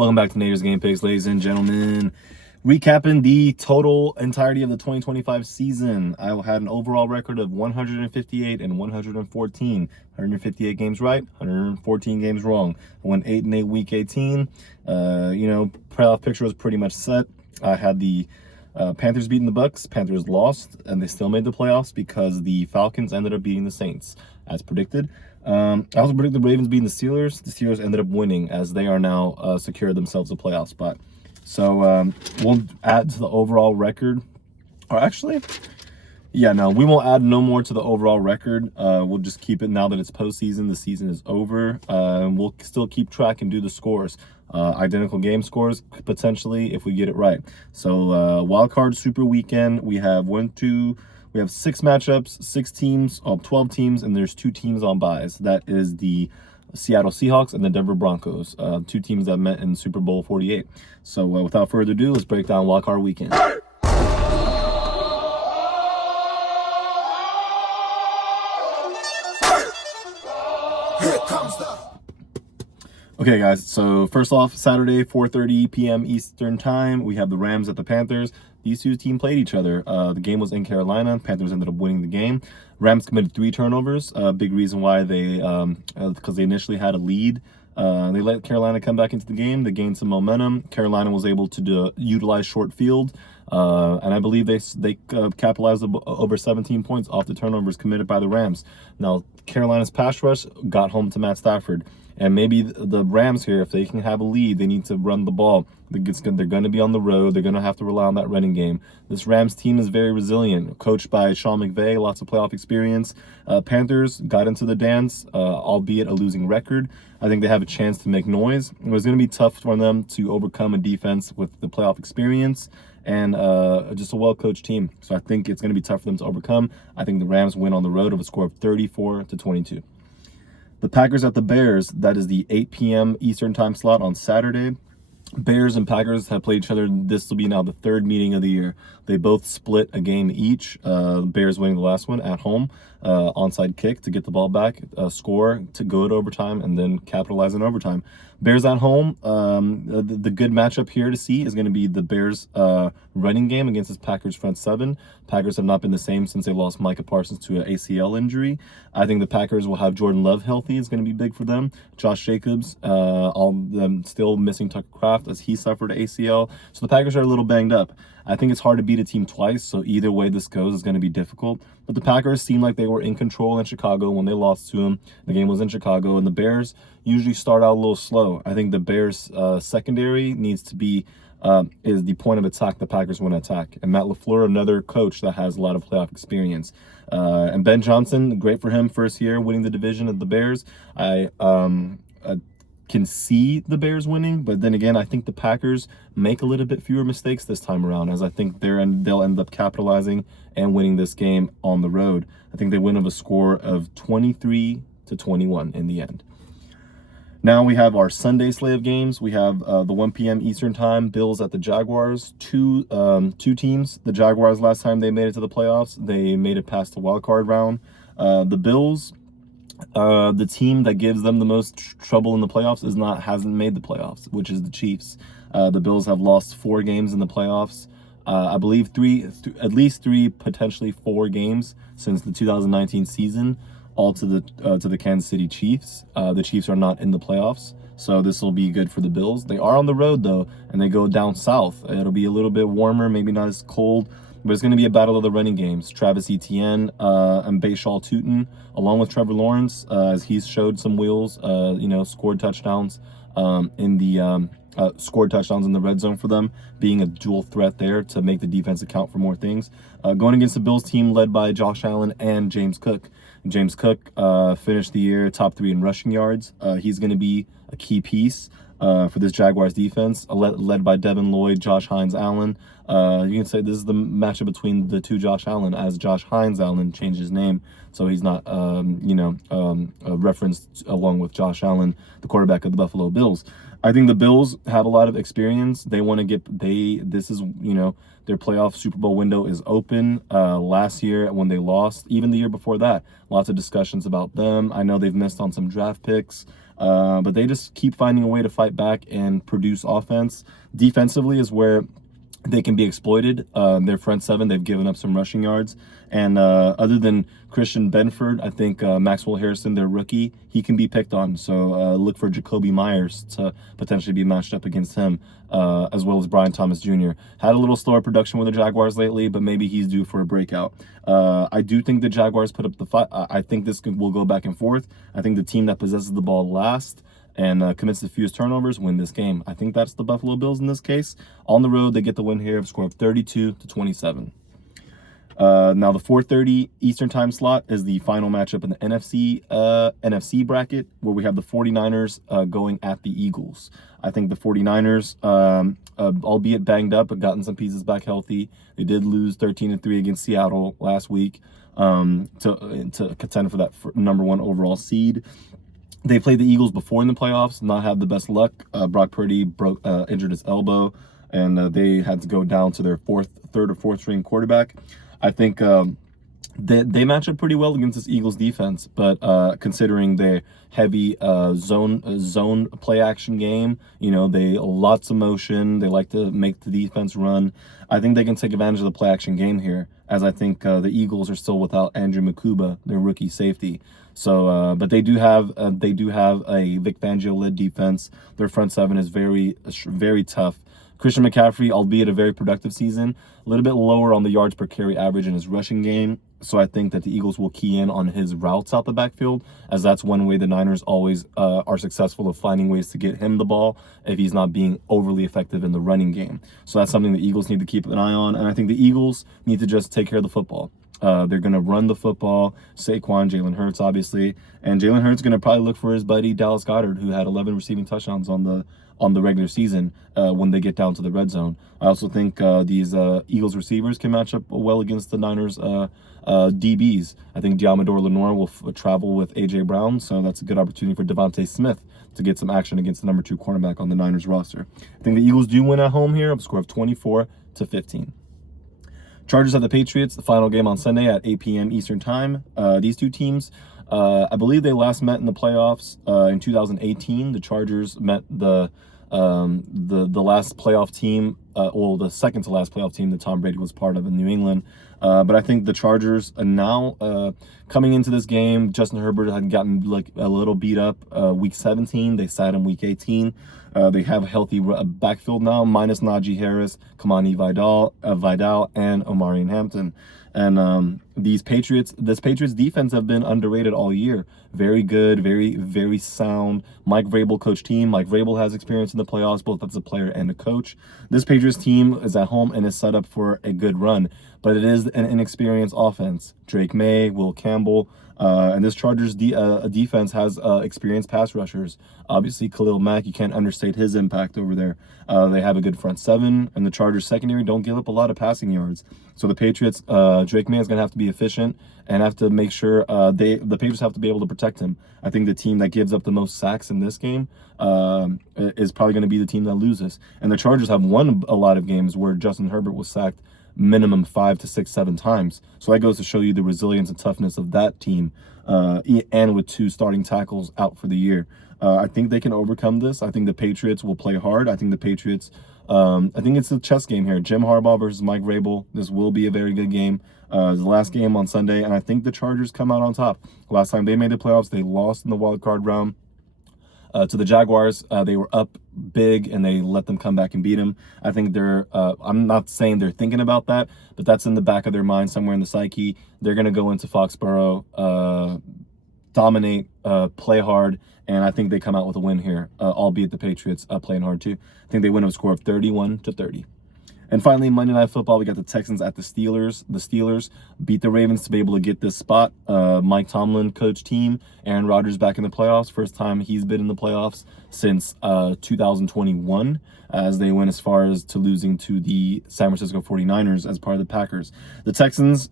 Welcome back to Nader's Game Picks, ladies and gentlemen. Recapping the total entirety of the 2025 season. I had an overall record of 158 and 114. 158 games right, 114 games wrong. I went 8-8 week 18. Playoff picture was pretty much set. I had the Panthers beating the Bucks. Panthers lost, and they still made the playoffs because the Falcons ended up beating the Saints, as predicted. I also predicted the Ravens beating the Steelers. The Steelers ended up winning, as they are now secured themselves a playoff spot. So we'll add to the overall record. Or actually, we won't add no more to the overall record. We'll just keep it now that it's postseason. The season is over. We'll still keep track and do the scores. Identical game scores, potentially, if we get it right. So wild card super weekend, we have 6 matchups, 6 teams, 12 teams, and there's 2 teams on buys. That is the Seattle Seahawks and the Denver Broncos, 2 teams that met in Super Bowl 48. So without further ado, let's break down wild card weekend. Okay, guys, so first off, Saturday, 4:30 p.m. Eastern Time, we have the Rams at the Panthers. These two teams played each other. The game was in Carolina. Panthers ended up winning the game. Rams committed 3 turnovers. Big reason why because they initially had a lead. They let Carolina come back into the game. They gained some momentum. Carolina was able to utilize short field. And I believe they capitalized over 17 points off the turnovers committed by the Rams. Now, Carolina's pass rush got home to Matt Stafford. And maybe the Rams here, if they can have a lead, they need to run the ball. They're going to be on the road. They're going to have to rely on that running game. This Rams team is very resilient, coached by Sean McVay, lots of playoff experience. Panthers got into the dance, albeit a losing record. I think they have a chance to make noise. It was going to be tough for them to overcome a defense with the playoff experience and just a well-coached team. So I think it's going to be tough for them to overcome. I think the Rams win on the road with a score of 34-22. The Packers at the Bears, that is the 8 p.m. Eastern time slot on Saturday. Bears and Packers have played each other. This will be now the 3rd meeting of the year. They both split a game each. Bears winning the last one at home, onside kick to get the ball back, score to go to overtime, and then capitalize in overtime. Bears at home. The good matchup here to see is going to be the Bears running game against this Packers front 7. Packers have not been the same since they lost Micah Parsons to an ACL injury. I think the Packers will have Jordan Love healthy. It's going to be big for them. Josh Jacobs, all them still missing Tucker Kraft as he suffered ACL. So the Packers are a little banged up. I think it's hard to beat a team twice, so either way this goes is going to be difficult. But the Packers seem like they were in control in Chicago when they lost to them. The game was in Chicago, and the Bears usually start out a little slow. I think the Bears' secondary needs to be is the point of attack the Packers want to attack. And Matt LaFleur, another coach that has a lot of playoff experience. And Ben Johnson, great for him, first year winning the division of the Bears. I can see the Bears winning, but then again, I think the Packers make a little bit fewer mistakes this time around, as I think they'll end up capitalizing and winning this game on the road. I think they win with a score of 23-21 in the end. Now we have our Sunday slate of games. We have the 1 p.m. Eastern time, Bills at the Jaguars. Two teams. The Jaguars, last time they made it to the playoffs, they made it past the wild card round. The Bills, the team that gives them the most trouble in the playoffs hasn't made the playoffs, which is the Chiefs. The Bills have lost 4 games in the playoffs. I believe at least 3, potentially 4 games since the 2019 season, all to the Kansas City Chiefs. The Chiefs are not in the playoffs, so this will be good for the Bills. They are on the road though, and they go down south. It'll be a little bit warmer, maybe not as cold, but it's going to be a battle of the running games. Travis Etienne and Bashaw Tutin, along with Trevor Lawrence, as he's showed some wheels. Scored touchdowns in the red zone for them, being a dual threat there to make the defense account for more things. Going against the Bills team led by Josh Allen and James Cook. James Cook finished the year top 3 in rushing yards. He's going to be a key piece for this Jaguars defense, led by Devin Lloyd, Josh Hines Allen. You can say this is the matchup between the 2 Josh Allen, as Josh Hines Allen changed his name, so he's not, referenced along with Josh Allen, the quarterback of the Buffalo Bills. I think the Bills have a lot of experience. They want to their playoff Super Bowl window is open. Last year when they lost, even the year before that, lots of discussions about them. I know they've missed on some draft picks. But they just keep finding a way to fight back and produce offense. Defensively is where they can be exploited. Their front seven, they've given up some rushing yards. And other than Christian Benford, I think Maxwell Harrison, their rookie, he can be picked on. So look for Jacoby Myers to potentially be matched up against him, as well as Brian Thomas Jr. Had a little slower production with the Jaguars lately, but maybe he's due for a breakout. I do think the Jaguars put up the fight. I think this will go back and forth. I think the team that possesses the ball last and commits the fewest turnovers win this game. I think that's the Buffalo Bills in this case. On the road, they get the win here, score of 32-27. Now the 4:30 Eastern time slot is the final matchup in the NFC bracket, where we have the 49ers going at the Eagles. I think the 49ers, albeit banged up, but gotten some pieces back healthy. They did lose 13-3 against Seattle last week to contend for that number 1 overall seed. They played the Eagles before in the playoffs, not had the best luck. Brock Purdy injured his elbow, and they had to go down to their third or fourth string quarterback. I think they match up pretty well against this Eagles defense, but considering their heavy zone play action game, they lots of motion. They like to make the defense run. I think they can take advantage of the play action game here, as I think the Eagles are still without Andrew Mukuba, their rookie safety. So, but they do have a Vic Fangio led defense. Their front seven is very, very tough. Christian McCaffrey, albeit a very productive season, a little bit lower on the yards per carry average in his rushing game. So I think that the Eagles will key in on his routes out the backfield, as that's one way the Niners always are successful of finding ways to get him the ball if he's not being overly effective in the running game. So that's something the Eagles need to keep an eye on. And I think the Eagles need to just take care of the football. They're going to run the football. Saquon, Jalen Hurts, obviously. And Jalen Hurts is going to probably look for his buddy Dallas Goedert, who had 11 receiving touchdowns on the regular season when they get down to the red zone. I also think these Eagles receivers can match up well against the Niners DBs. I think Diamador Lenore will travel with A.J. Brown, so that's a good opportunity for Devontae Smith to get some action against the number 2 cornerback on the Niners roster. I think the Eagles do win at home here, a score of 24-15. Chargers at the Patriots, the final game on Sunday at 8 p.m. Eastern time. These two teams, I believe they last met in the playoffs in 2018. The Chargers met the last playoff team, the second to last playoff team that Tom Brady was part of in New England. But I think the Chargers are now coming into this game. Justin Herbert had gotten a little beat up week 17. They sat him week 18. They have a healthy backfield now, minus Najee Harris, Kamani Vidal, and Omarion Hampton. And this Patriots defense have been underrated all year. Very good, very, very sound. Mike Vrabel coach team. Mike Vrabel has experience in the playoffs, both as a player and a coach. This Patriots team is at home and is set up for a good run, but it is an inexperienced offense. Drake May, Will Campbell, and this Chargers defense has experienced pass rushers. Obviously, Khalil Mack, you can't understate his impact over there. They have a good front seven, and the Chargers secondary don't give up a lot of passing yards. So the Patriots, Drake May is going to have to be efficient and have to make sure the Patriots have to be able to protect him. I think the team that gives up the most sacks in this game is probably going to be the team that loses. And the Chargers have won a lot of games where Justin Herbert was sacked minimum 5 to 6, 7 times. So that goes to show you the resilience and toughness of that team, and with 2 starting tackles out for the year. I think they can overcome this. I think the Patriots will play hard. I think the Patriots, I think it's a chess game here. Jim Harbaugh versus Mike Vrabel. This will be a very good game. It's the last game on Sunday, and I think the Chargers come out on top. Last time they made the playoffs, they lost in the wild card round to the Jaguars. They were up big and they let them come back and beat them. I think I'm not saying they're thinking about that, but that's in the back of their mind somewhere in the psyche. They're going to go into Foxborough, dominate, play hard, and I think they come out with a win here, albeit the Patriots playing hard too. I think they win a score of 31-30. And finally, Monday Night Football, we got the Texans at the Steelers. The Steelers beat the Ravens to be able to get this spot. Mike Tomlin coach team. Aaron Rodgers back in the playoffs. First time he's been in the playoffs since 2021, as they went as far as to losing to the San Francisco 49ers as part of the Packers. The Texans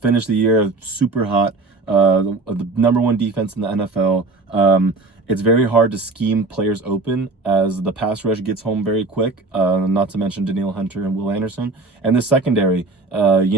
finished the year super hot. The number 1 defense in the NFL. It's very hard to scheme players open as the pass rush gets home very quick, not to mention Danielle Hunter and Will Anderson. And the secondary, Derek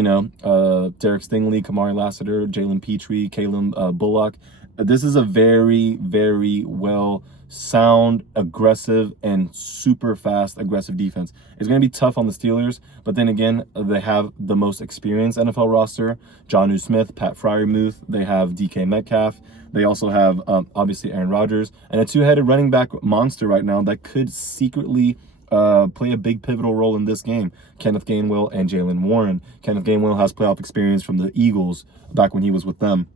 Stingley, Kamari Lassiter, Jalen Petrie, Caleb Bullock, This is a very, very well sound, aggressive, and super fast aggressive defense. It's going to be tough on the Steelers, but then again, they have the most experienced NFL roster. Jonnu Smith, Pat Freiermuth. They have DK Metcalf. They also have, obviously, Aaron Rodgers. And a two-headed running back monster right now that could secretly play a big pivotal role in this game. Kenneth Gainwell and Jaylen Warren. Kenneth Gainwell has playoff experience from the Eagles back when he was with them.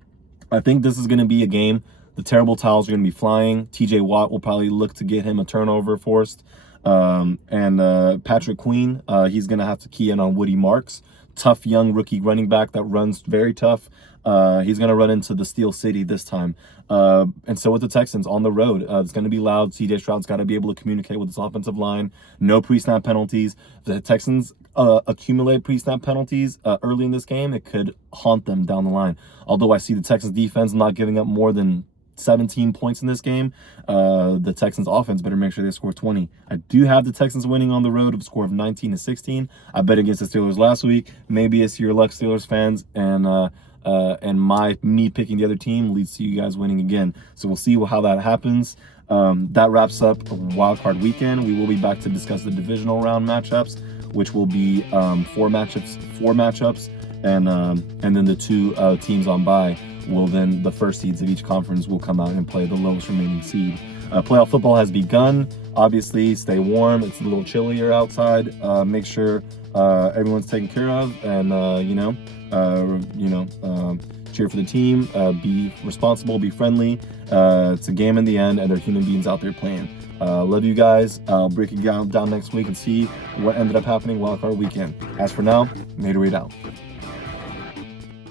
I think this is going to be a game. The terrible towels are going to be flying. TJ Watt will probably look to get him a turnover forced. And Patrick Queen, he's going to have to key in on Woody Marks. Tough young rookie running back that runs very tough. He's going to run into the Steel City this time. And so with the Texans on the road, it's going to be loud. CJ Stroud's got to be able to communicate with his offensive line. No pre-snap penalties. If the Texans accumulate pre-snap penalties early in this game, it could haunt them down the line. Although I see the Texans defense not giving up more than 17 points in this game, the Texans offense better make sure they score 20. I do have the Texans winning on the road with a score of 19-16. I bet against the Steelers last week. Maybe it's your luck, Steelers fans, and me picking the other team leads to you guys winning again. So we'll see how that happens. That wraps up Wildcard Weekend. We will be back to discuss the divisional round matchups, which will be four matchups, and then the two teams on bye will then, the first seeds of each conference will come out and play the lowest remaining seed. Playoff football has begun. Obviously, stay warm. It's a little chillier outside. Make sure everyone's taken care of, and cheer for the team. Be responsible. Be friendly. It's a game in the end, and there are human beings out there playing. Love you guys. I'll break it down next week and see what ended up happening Wildcard Weekend. As for now, Naderade out.